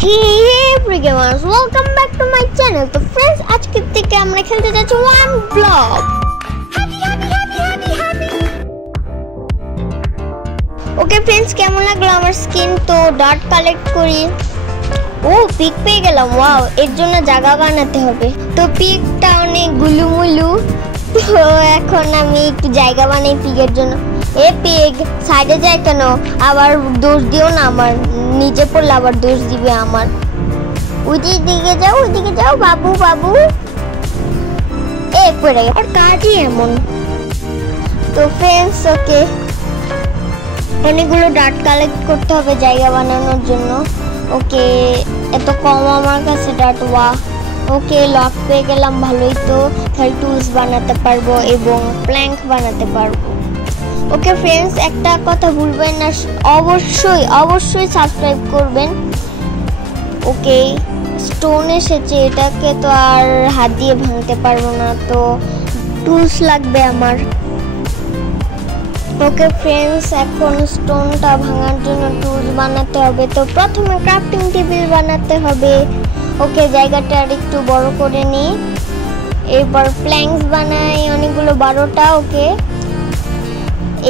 Hey gamers, welcome back to my channel. तो friends आज कितने कैमरे खेलते जाते one vlog. Okay friends কেমন লাগলো আমার স্কিন তো ডট কালেক্ট করি ও পিক পেয়ে গেলাম ওয়াও এর জন্য জায়গা বানাতে হবে তো পিকটা অনেক গুলুমুলু তো এখন আমি একটু জায়গা বানাই পিকের জন্য এ পিক সাইডে যায় কেন আবার দোষ দিও না আমার নিচে পড়লে আবার দোষ দিবে আমার ওইদিকে যাও বাবু বাবু এ পড়ে আর কাজই এমন তো ফ্রেন্ডস ওকে অনেকগুলো ডাট কালেক্ট করতে হবে জায়গা বানানোর জন্য ওকে এত কম আমার কাছে ডাট ওয়া ওকে লক পেয়ে গেলাম ভালোই তো তাহলে টুলস বানাতে পারবো এবং প্ল্যাঙ্ক বানাতে পারবো ওকে ফ্রেন্ডস একটা কথা ভুলবেন না অবশ্যই সাবস্ক্রাইব করবেন ওকে স্টোন এসেছে এটাকে তো আর হাত দিয়ে ভাঙতে পারবো না তো টুলস লাগবে আমার ওকে ফ্রেন্ডস এখন স্টোনটা ভাঙার জন্য টুলস বানাতে হবে তো প্রথমে ক্রাফটিং টেবিল বানাতে হবে ওকে জায়গাটা আর একটু বড় করে নিই এরপর প্ল্যাঙ্কস বানাই অনেকগুলো 12টা ওকে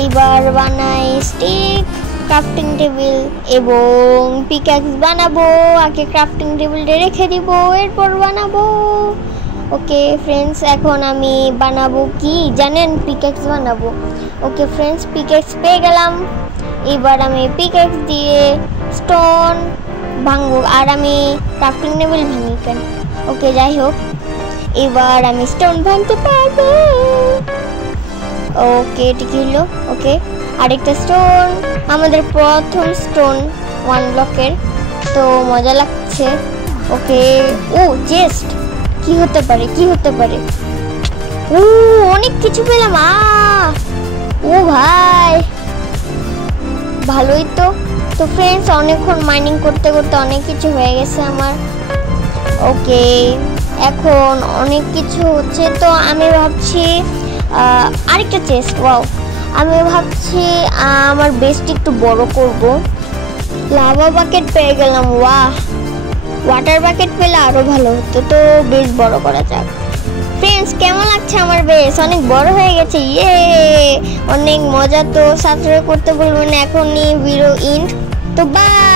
এইবার বানাই স্টিক ক্রাফটিং টেবিল এবং পিক্যাক্স বানাবো আগে ক্রাফটিং টেবিলটা রেখে দিব এরপর বানাবো ওকে ফ্রেন্ডস এখন আমি বানাবো কি জানেন পিক্যাক্স বানাবো ওকে ফ্রেন্ডস পিক্যাক্স পেয়ে গেলাম এবার আমি পিক্যাক্স দিয়ে স্টোন ভাঙবো আর আমি ক্রাফটিং টেবিল ভাঙি কেন ওকে যাই হোক এবার আমি স্টোন ভাঙতে পারবো ওকে ঠিক হলো ওকে আরেকটা স্টোন আমাদের প্রথম স্টোন 1 ব্লকের তো মজা লাগছে ওকে ও চেস্ট কি হতে পারে ও অনেক কিছু পেলাম ও ভাই ভালোই তো ফ্রেন্ডস অনেকক্ষণ মাইনিং করতে অনেক কিছু হয়ে গেছে আমার ওকে এখন অনেক কিছু হচ্ছে তো আমি ভাবছি আরেকটা চেস্ট ওয়াও আমি ভাবছি আমার বেসটি একটু বড় করব লাভা বাকেট পেয়ে গেলাম ওয়াটার বাকেট পেলে আরো ভালো হতো তো বেস বড় করা যাক ফ্রেন্ডস কেমন লাগছে আমার বেস অনেক বড় হয়ে গেছে ইয়ে অনেক মজা তো সাবস্ক্রাইব করতে ভুলবেন না এখনই ভিডিও এন্ড তো বাই